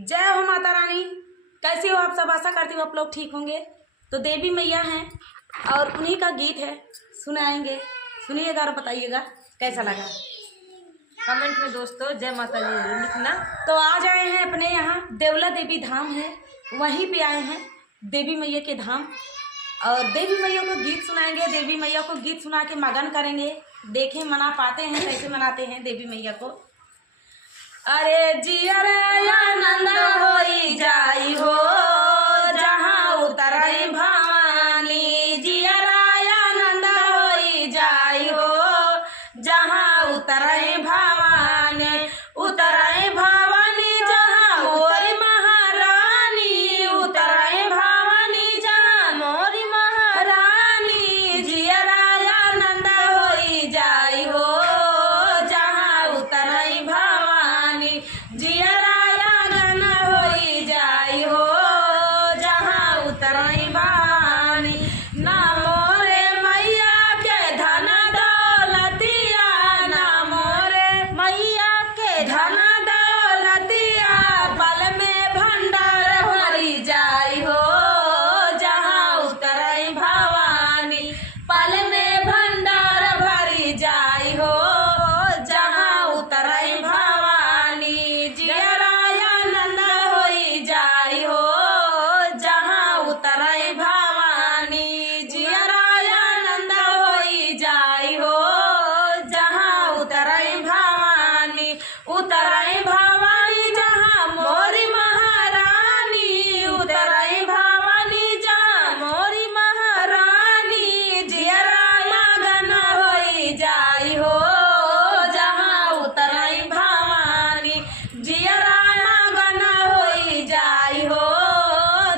जय हो माता रानी। कैसे हो आप सब? आशा करती हूँ आप लोग ठीक होंगे। तो देवी मैया हैं और उन्हीं का गीत है, सुनाएंगे। सुनिएगा और बताइएगा कैसा लगा। कमेंट में दोस्तों जय माता दी जरूर लिखना। तो आज आए हैं अपने यहाँ देवला देवी धाम है, वहीं पे आए हैं देवी मैया के धाम और देवी मैया को गीत सुनाएंगे। देवी मैया को गीत सुना के मगन करेंगे। देखें मना पाते हैं, कैसे मनाते हैं देवी मैया को। अरे जियरा आनंद होई जाई हो जहाँ उतरई भवानी, जियरा आनंद होई जाई हो जहाँ उतरई भवानी, उतरई भवानी जहाँ मोरी महारानी, उतरई भवानी जहाँ मोरी महारानी, जियरा आनंद होई जाई हो जहाँ उतरई भवानी, जियरा आंगन होई जाई हो जहाँ उतरई भवानी। ना मोरे मैया के धन दौलतिया, ना मोरे मैया के धन दौलतिया, पल में भंडार भरी जाई हो जहाँ उतरई भवानी, पल में भंडार भरी जाई हो जहाँ उतरई भवानी, जियरा आनंद होई जाई हो जहाँ उतरई भवानी, जियरा आनंद होई जाई हो जहाँ उतरई भवानी, उतरई भवानी जहाँ मोरी महारानी, उतरई भवानी जहाँ मोरी महारानी, जियरा मगन होई जाई हो जहाँ उतरई भवानी, जियरा मगन होई जाई हो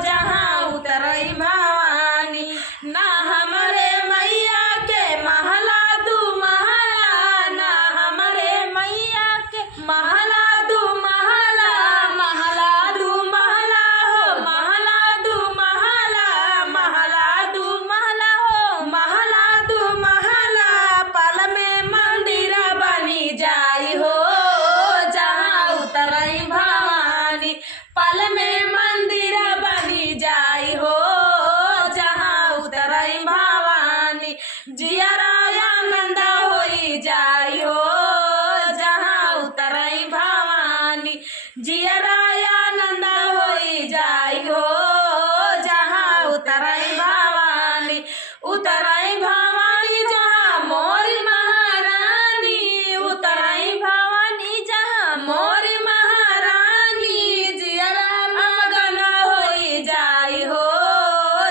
जहाँ उतरई भवानी। ना हमरे मैया के महला दू महला, ना हमरे मैया के महला दू महला, महला दू महला हो महला दू महला, महला दू महला हो महला दू महला, पल में मंदिर बनी जाई हो जहाँ उतरई भवानी, पल में मंदिर बनी जाई हो जहाँ उतरई भवानी, जियरा आनंद होई जाई हो जहाँ उतरई भवानी, जियरा आनंद होई जाई हो जहाँ उतरई भवानी, उतरई भवानी जहाँ मोरी महारानी, उतरई भवानी जहाँ मोरी महारानी, जियरा मगन होई जाई हो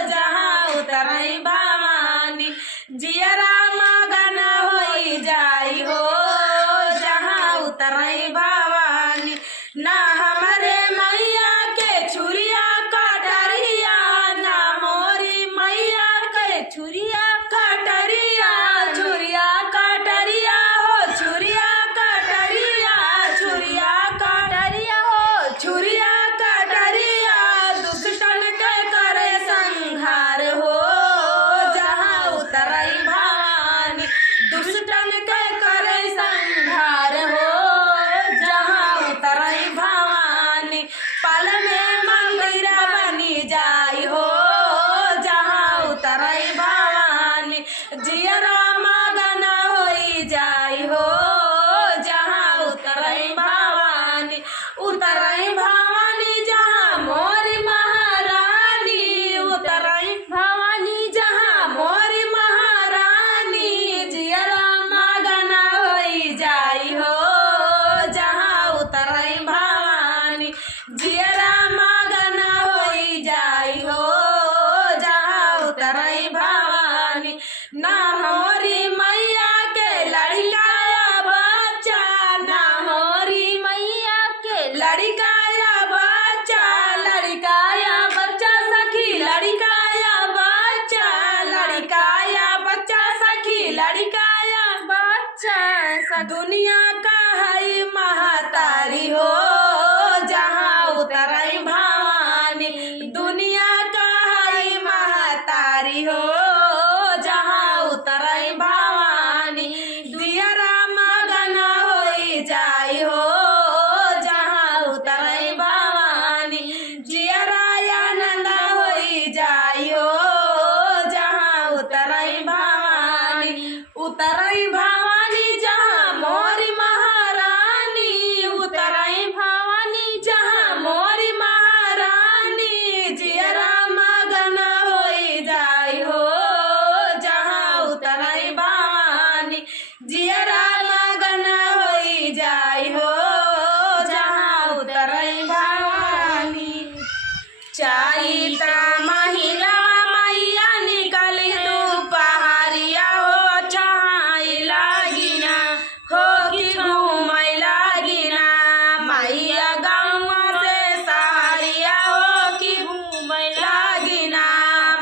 जहाँ उतरई भवानी, जियरा मगन होई जाई हो जहाँ उतरई भवानी। ना हमरे मैया के छुरिया कटरिया, ना मोरी मैया के छुरिया कटरिया, छुरिया कटरिया हो छुरिया कटरिया, छुरिया कटरिया हो छुरिया कटरिया, दुष्टन के करे संहार हो जहाँ उतरई भवानी, दुष्टन के करे संहार हो जहाँ उतरई भवानी, पल में मंदिर बनी जाई हो जहाँ उतरई भवानी, जियरा मगन होई जाई हो जहाँ उतरई भवानी, उतरई भवानी जहाँ मोरी महारानी, उतरई भवानी जहाँ मोरी महारानी, जियरा मगन होई जाई हो जहाँ उतरई भवानी, जियरा मगन होई जाई हो जहाँ उतरई भवानी। ना मोरी मैया के लड़का या बच्चा, ना मोरी मैया के लड़का या बच्चा, लड़का या बच्चा सखी, लड़का या बच्चा, लड़का या बच्चा सखी, लड़का या बच्चा, दुनिया का है महतारी हो जहाँ उतरई भवानी, दुनिया का है महतारी हो जहाँ उतरई भवानी, दियरा मगन होई जाई हो जहाँ उतरई भवानी। चैत महीना मैया निकली दुपहरिया हो छाई लागिना हो कि घूमै लागिना मैया गौवा से सहरिया हो कि घूमै लागिना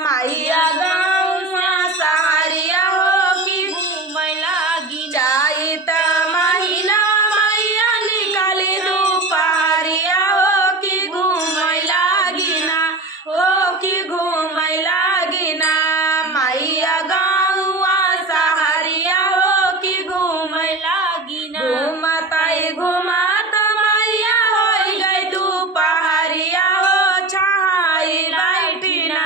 मैया गौवा सहरिया हो कि घूमै लागिना चैत महीना मैया निकली दुपहरिया हो कि घूमै लागिना हो कि घूमै लागिना मैया गौवा सहरिया हो कि घूमै लागिना घूमतै घूमत मैया हो गई दुपहरिया हो छाई बैठिना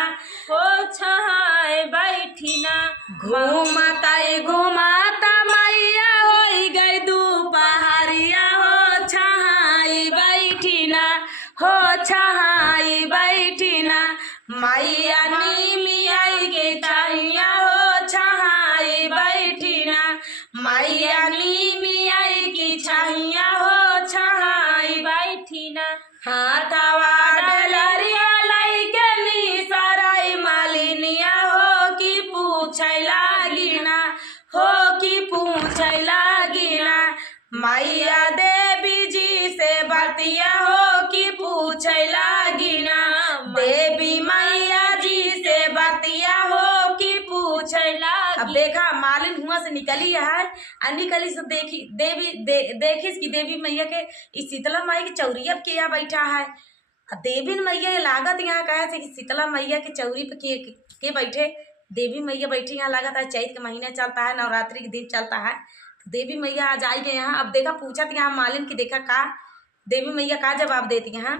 हो छाए बैठिना घूमतै घूमत मैया हो गई दुपहरिया हो छाई बैठिना हो छाई बैठिना मैया नीमिया के छैया हो छाई बैठिना मैया नीमिया की छैया हो छाई बैठिना हाथवा डलरिया लैके निसराई मालिनिया हो कि पूछै लागिना हो कि पूछै लागिना मैया देवी जी से बतिया हो कि पूछै लागिना देवी मैया जी से बतिया हो कि पूछै लागिना। अब देखा मालिन हुआ से निकली है आ निकली से देखी देखिस कि देवी मैया के इस शीतला माई की चौरी अब के यहाँ बैठा है। देवी मैया लागत यहाँ कहे थे कि शीतला मैया की चौरी पे के बैठे देवी मैया बैठी यहाँ लागत है चैत के महीने चलता है नवरात्रि के दिन चलता है देवी मैया आ जाएगी यहाँ। अब देखा पूछा यहाँ मालिन की देखा का देवी मैया का जवाब देती हैं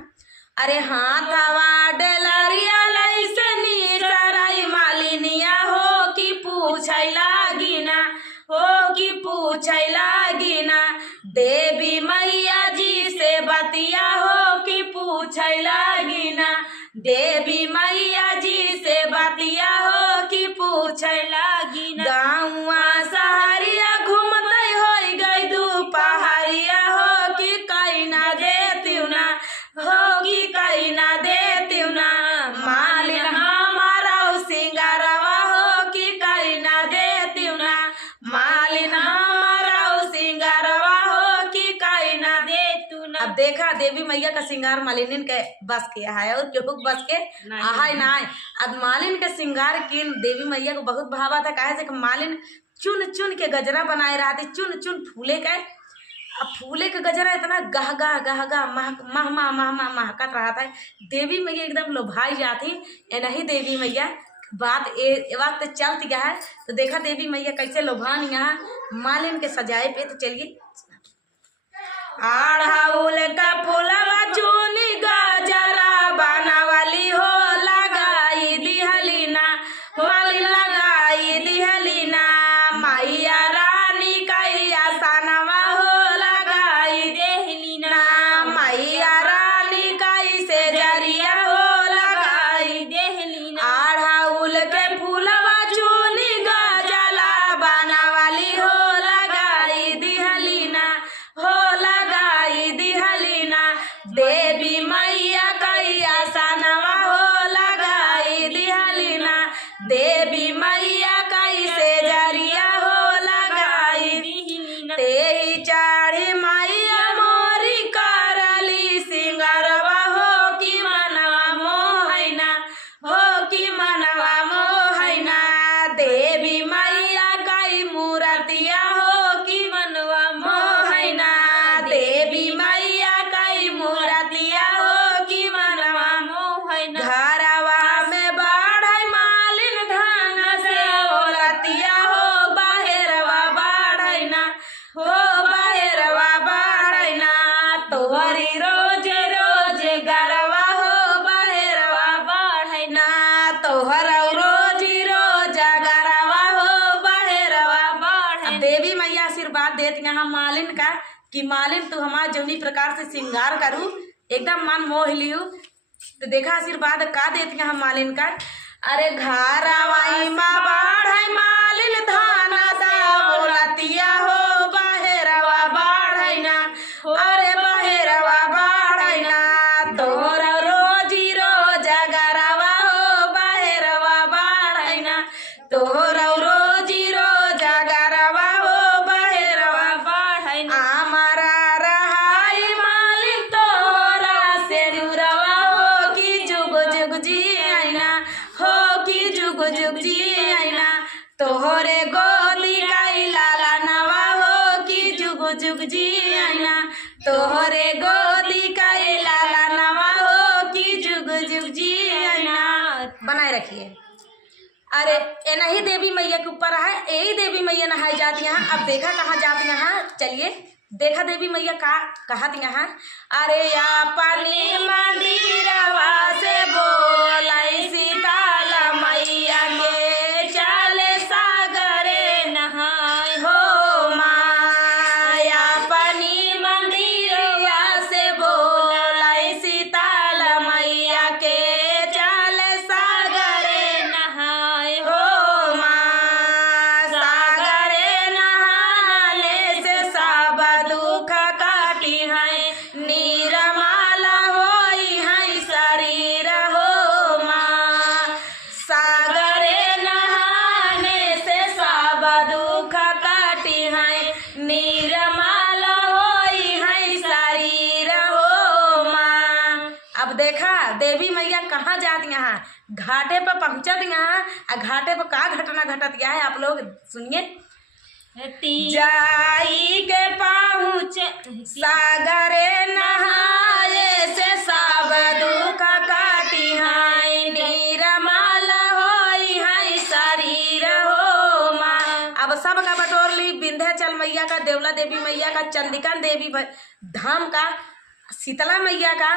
अरे हाथवा डलरिया लैसे निसराई मालिनिया हो कि पूछै लागिना हो कि पूछै लागिना देवी मैया जी से बतिया हो कि पूछै लागिना देवी मैया जी से बतिया हो कि पूछै लागिना गाँवा सहरिया घूमते हो गई दुपहरिया हो कि कहीं ना देती ना हो कि कहीं ना देती ना मालिन हमारा सिंगारवा हो कि कहीं ना देती ना मालिन हमारा सिंगारवा हो कि कहीं ना देतू ना। अब देखा देवी मैया का श्रृंगार मालिन के बस के है और केहू बस के आहाय ना है। अब मालिन के श्रृंगार की देवी मैया को बहुत भावा था कहे से मालिन चुन चुन के गजरा बनाए रहा थे चुन चुन फूले के। अब फूले के गजरा इतना गहगा महकत रहा था देवी मैया एकदम लोभाई जाती ये नहीं देवी मैया बात वक्त चलती गया है। तो देखा देवी मैया कैसे लोभान यहाँ मालिन के सजाए पे। तो चलिए आढ़ाउल का फूलवा चुनी गजरा बनावली हो लगाई दिहलीना मालिन लगाई दिहलीना मैया रानी कैया सनवा हो लगाई देहलीना मैया रानी कैसे जरिया हो लगाई देहलीना आढ़ाउल के फूलवा चुनी गजला बनावली हो लगाई दिहलीना हो लगाई दिहलीना देवी मैया कैया सनवा हो लगाई दिहलीना देवी मैया कैसे जरिया हो लगाई दिहलीना तेही चाढ़ी मैया मोरी करली सिंगरवा हो कि मनवा मोहैना हो कि मनवा मोहैना देवी मैया कई मूर्तिया हो कि मनवा मोहैना देवी मैया कई मूर्तिया हो कि मनवा मोहैना घरवा में बाढ़ मालिन धान से ओलतिया हो बाहरवा बाढ़ना हो बाहरवा बाढ़ना तोहरी रोज रोज गरवा हो बाहरवा बाढ़ना तोहर रोज रोज गरवा हो बाहरवा बाढ़। देवी मैया आशीर्वाद देती यहाँ मालिन का कि मालिन तू हमारा जौनी प्रकार से श्रृंगार करूँ एकदम मन मोह लियू। तो देखा आशीर्वाद का देती यहाँ मालिन का अरे घरवाई माँ बाढ़ मालिन धाना दावलतिया हो बाहरवा बाढ़ना अरे बाहरवा बाढ़ना तोहर रोजी रोज बनाए रखिए। अरे ये नहीं देवी मैया के ऊपर है, यही देवी मैया नहाई जाती हैं। अब देखा कहाँ जाती हैं, चलिए देखा देवी मैया का कहती हैं। अरे अपनी मंदिरवा से बोलाई सीताला मैया के चले सागरे नहाय हो माया। अपनी मंदिरवा से बोलाई सीताला मैया के चले सागरे नहाय हो माँ। सागरे नहाने से सब दुख काटी है, निरमाला होई है शरीर हो माँ। सागरे नहाने से सब दुख काटी है, निरमाला होई है शरीर हो माँ। अब देखा देवी मैया कहाँ जाती हैं, घाटे पर पहुँचती हैं। घाटे पर का घटना घटत है आप लोग सुनिए। जाई के पहुँच सागरे नहाए से सब दुख काटी है, निरमाला होई है शरीर हो माँ। अब सब का बटोर ली, विंध्याचल मैया का, देवला देवी मैया का, चंडिका देवी धाम का, शीतला मैया का,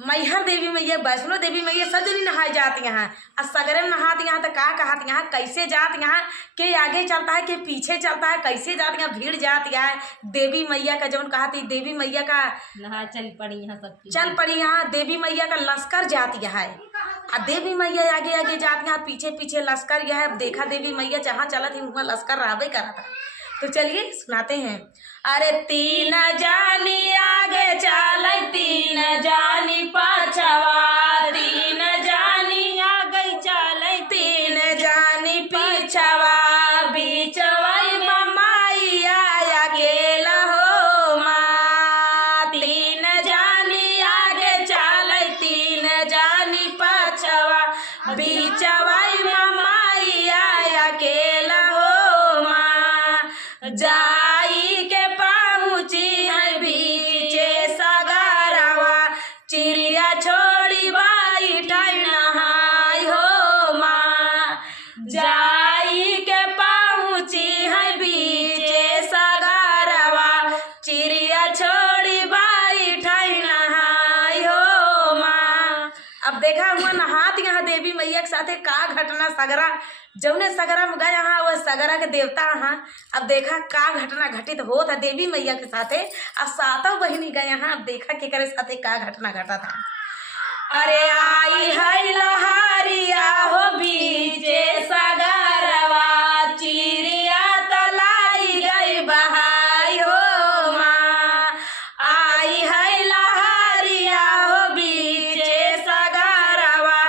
मैहर देवी मैया, वैष्णो देवी मैया सब जनी नहाई जाती हैं। और सगरे में नहाती हैं तो का कहती हैं, कैसे जाती हैं, के आगे चलता है के पीछे चलता है, कैसे जाती हैं, भीड़ जाती है। देवी मैया का जौन कहती, देवी मैया का नहा चल पड़ी यहाँ सब चल पड़ी यहाँ, देवी मैया का लश्कर जाती है। और देवी मैया आगे आगे जाती हैं, पीछे पीछे लश्कर यह है। देखा देवी मैया जहाँ चलत ही वहाँ लश्कर रहबे करा था। तो चलिए सुनाते हैं। अरे तीन जानी आगे चल, तीन जानी पाछवा, तीन जानी आगे चल, तीन जानी पीछवा, बीचवाई ममाई आया अकेला हो माँ। तीन जानी आगे चल, तीन जानी पाछवा, बीचवाई ममाई आया अकेला हो माँ। जाई के पहुँची है बीचे सगारवा, चिड़िया छोड़ी बाई ठाई नहाई हो माँ। जाई के पहुँची है बीचे सगारवा, चिड़िया छोड़ी बाई ठाई नहाई हो माँ। अब देखा हुआ नहाती यहाँ देवी मैया के साथे का घटना सगरा, जौने सगरा में गए यहाँ वह सगरा के देवता यहाँ। अब देखा का घटना घटित हो था देवी मैया के साथे। अब सातों बहिनी गए यहाँ। अब देखा के करे साथे का घटना घटा था। अरे आई है लहारिया हो बीचे सगरवा, चिड़िया तलाई गई बहाई हो माँ। आई है लहारिया हो बीचे सगरवा,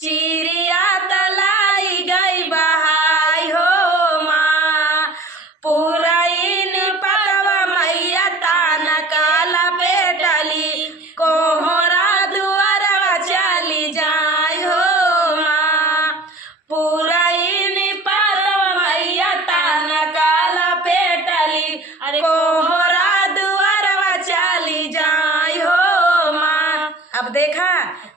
चिड़िया तलाई गई बहाई हो माँ। पुरैन पतवा मैया तान काला पेटली, कोहरा दुआरवा चली जाय हो माँ। पुरैन पतवा मैया तान काला पेटली, कोहरा दुआरवा चली जाय हो माँ। अब देखा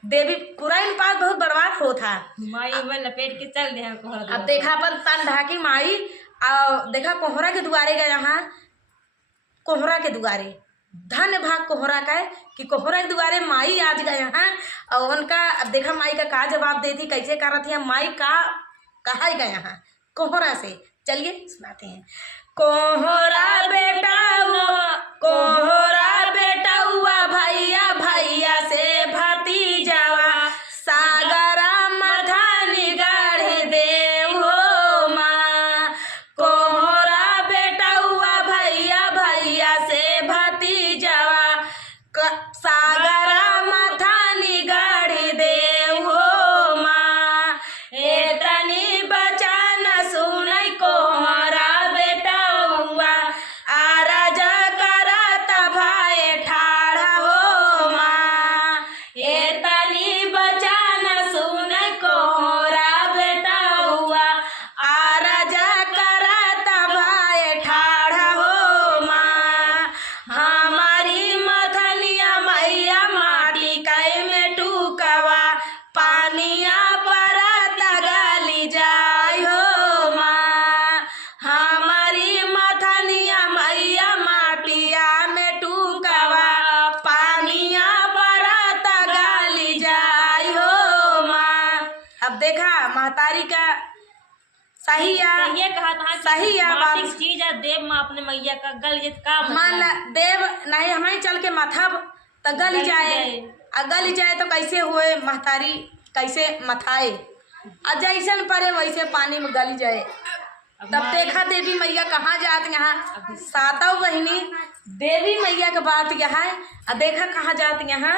देवी पुरैन पात बहुत बर्बाद हो था। माई में लपेट के चल दे कोहरा। अब देखा अपन तन ढाकी माई, और देखा कोहरा के दुआरे गए यहाँ। कोहरा के दुआरे धन्य भाग कोहरा का है कि कोहरा के दुआरे माई आज गए यहाँ। और उनका अब देखा माई का जवाब देती, कैसे कर रही है माई का कहा गए यहाँ कोहरा से। चलिए सुनाते हैं। कोहरा बेटा कोहरा बेटा हुआ भैया, भैया से भतीजावा, सागरा मधानी गाढ़ देव हो माँ। कोहरा बेटा हुआ भैया, भैया से भतीजावा, सागरा मधानी गाढ़ देव हो माँ। एतनी बचन सुनई कोहरा बेटा हुआ, आराजा करत भाई ठाड़ा हो माँ। एतनी बचन सुनई कोहरा बेटा हुआ, आराजा करत भाई ठाड़ा हो माँ। हमारी मथनिया मैया देखा महतारी का सही या ये कहा था कि सही या माटिक बात चीज है देव माँ अपने मैया का गल ये का मान ला मतलब देव नहीं हमें चल के मथब तो गल गल जाए जाए। आ गल जाए तो कैसे हुए महतारी कैसे मथाए और जैसन परे वैसे पानी में गल जाए। तब देखा देवी मैया कहाँ जात यहाँ सातों बहिनी देवी मैया के बात यहाँ और देखा कहाँ जात यहाँ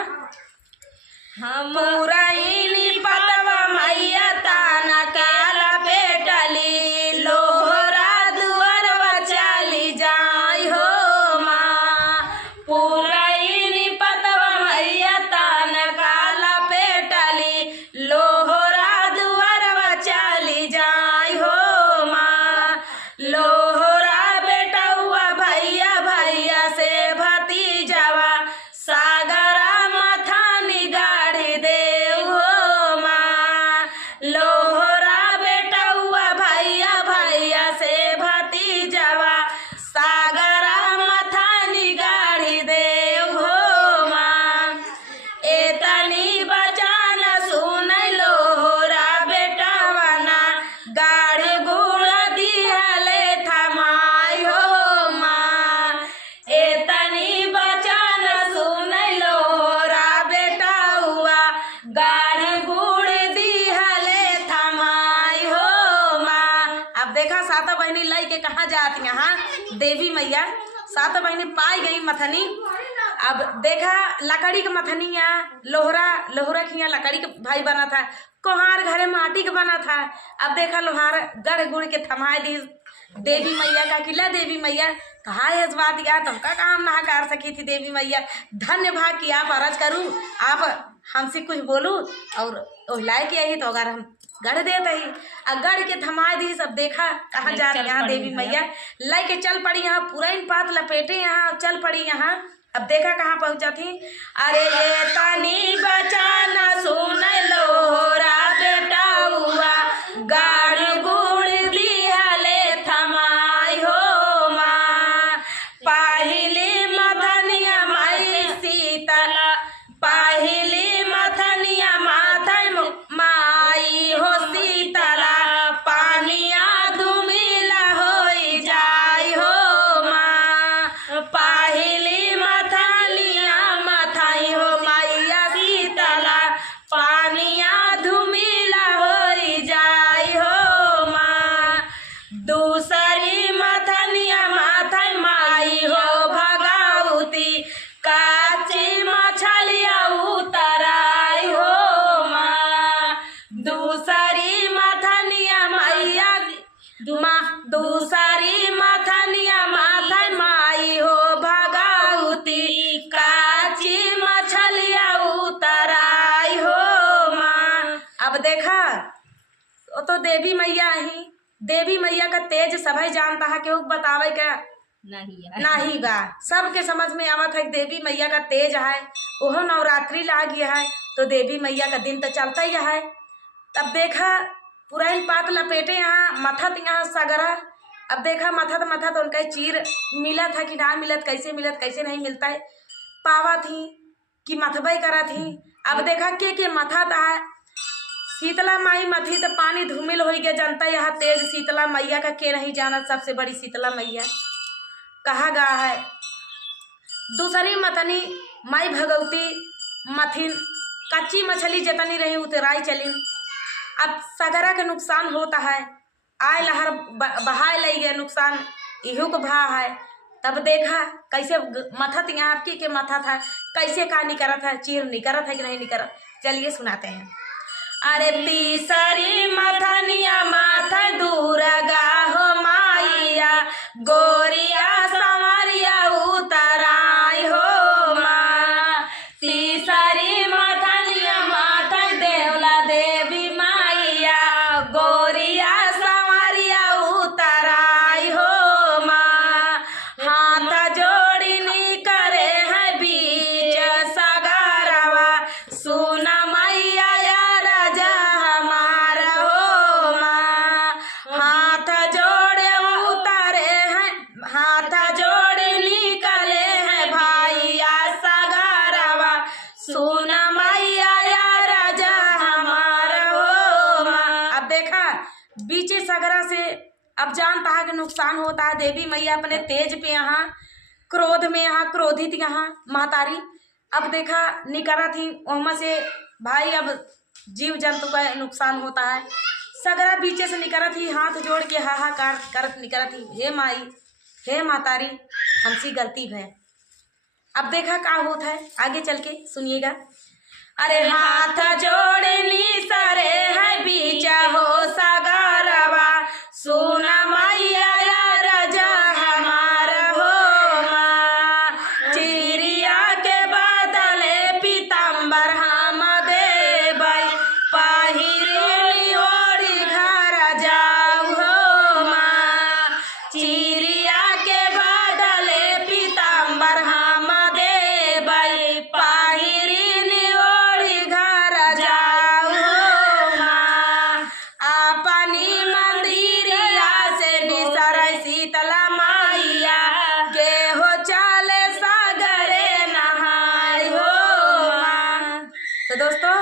हम पूरा इनी पतवा मैया ताना काला पेटली लोहरा दुअरवा चली जाई हो माँ। पूरा इनी पतवा मैया ताना काला पेटली लोहरा दुअरवा चली जाई हो माँ। लोहरा बेटौआ भैया भैया से भतीजवा सागरा मथानी गाड़ी देव हो माँ। लोहरा बेटौआ भैया भैया से भतीजवा सागरा मथानी गाड़ी देव हो माँ। एतनी बचान सुन लोहरा बेटवा ना गाड़ी गुड़ दिहले थमाई हो माँ। एतनी बचान सुन लोहरा बेटौआ गाड़ी गुड़ दिहले थमाई हो माँ। अब देखा सात बहनी लई के कहाँ जाती यहाँ देवी मैया सात बहनी पाई गई मथनी। अब देखा लकड़ी के मथनी यहाँ लोहरा की यहाँ लकड़ी के भाई बना था कोहार घरे माटी के बना था। अब देखा लोहार गड़ गुड़ के थमाए दी देवी मैया का किला देवी मैया कहा है इस बात या तुमका काम ना कर सकी थी देवी मैया धन्य भाग की आप अरज करूँ आप हमसे कुछ बोलू और ओहलाए के आई तो अगर हम गढ़ देते ही गढ़ के थमा दी। सब देखा कहाँ जा रही यहाँ देवी मैया लाई के चल पड़ी यहाँ पूरा इन पात लपेटे यहाँ चल पड़ी यहाँ। अब देखा कहाँ पहुँचा थी अरे ये तनी बचाना सुन लोहरा बेटा हुआ गाड़ी गुड़ दिहले थमाई हो माँ। पाहिली मथनिया माई शीतला पाहिली मथनिया माथा माई हो शीतला पानिया धुमिला हो जाई हो माँ। पाहिली मथनिया मथाई हो मैया शीतला पानिया धुमिला हो जाई हो माँ। दूसरी मथनिया माथा माई हो भगावती काची मछलिया उतराई हो माँ। दूसरी मथनिया मैया दूसरी मथनिया माथा माई हो भगावती काची मछलिया उतराई हो माँ। अब देखा वो तो देवी मैया ही देवी मैया का तेज सभी जानता है केहू बतावे का नहीं बा सबके समझ में आवत है देवी मैया का तेज है। ओहो नवरात्रि ला गया है तो देवी मैया का दिन तो चलता ही है। तब देखा पुरान पात लपेटे यहाँ मथत यहाँ सगरा। अब देखा मथत उनका चीर मिला था कि ना मिलत कैसे नहीं मिलता है पावा थी कि मथबई करा थी। अब देखा के मथत है शीतला माई मथी तो पानी धूमिल हो गया जनता यहाँ तेज शीतला मैया का के नहीं जाना सबसे बड़ी शीतला मैया कहा गा है। दूसरी मथनी माई भगवती मथिन कच्ची मछली जतनी रही उतराई चली। अब सगरा के नुकसान होता है आय लहर बहाय लई गए नुकसान इहू को भा है। तब देखा कैसे मथत यहाँ के मथा था कैसे का नहीं करा था चीर नहीं करा था कि नहीं करा। चलिए सुनाते हैं। अरे तीसरी मथनिया माथा दूरगा हो माइया गोरिया संवरिया उतराई हो माँ। तीसरी मथनिया माथा देवला देवी माइया गोरिया संवरिया उतराई हो माँ। हाथ जोड़ी नी करे है बीच सगारवा सुन मैया राजा हमारा हो माँ। हाथ जोड़े उतारे हैं हाथ जोड़े निकले हैं भाईया सगारवा सुन मैया राजा हमारा हो माँ। अब जानता है कि नुकसान होता है। देवी मैया अपने तेज पे यहाँ, क्रोध में यहाँ, क्रोधित यहाँ महतारी अब देखा निकरा थी ओहमा से भाई, अब जीव जंतु का नुकसान होता है। सगरा पीछे से निकरा थी, हाथ जोड़ के हाहाकार करत निकरा थी, हे माई, हे महतारी, हमसे गलती है। अब देखा क्या होता है, आगे चल के सुनिएगा। अरे हाथ जोड़नी सरे है बीचा हो सगरवा, सोना मैया रजा हमार हो माँ, चिड़िया के बदले पीताम्बर हम देबै, पहिरनी ओढ़ी घर जाऊ हो माँ, चिड़िया के बदले पीताम्बर हम देबै, पहिरनी ओढ़ी घर जाऊ हो माँ, अपनी मंदिरिया से निसरै शीतला मैया, के हो चले सागरे नहाय हो माँ। तो दोस्तों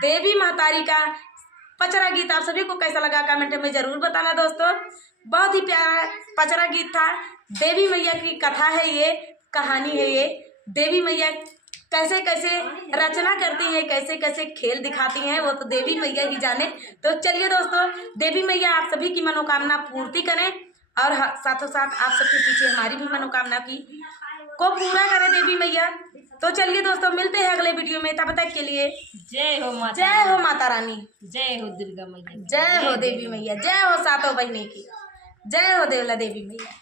देवी महतारी का पचरा गीत आप सभी को कैसा लगा कमेंट में जरूर बताना दोस्तों। बहुत ही प्यारा पचरा गीत था। देवी मैया की कथा है, ये कहानी है, ये देवी मैया कैसे कैसे रचना करती है, कैसे कैसे खेल दिखाती हैं, वो तो देवी मैया ही जाने। तो चलिए दोस्तों, देवी मैया आप सभी की मनोकामना पूर्ति करें और साथों साथ आप सबके पीछे हमारी भी मनोकामना को पूरा करें देवी मैया। तो चलिए दोस्तों, मिलते हैं अगले वीडियो में, तब तक के लिए जय हो माता, जय हो माता रानी, जय हो दुर्गा मैया, जय हो देवी मैया, जय हो सातों बहने की, जय हो देवला देवी मैया।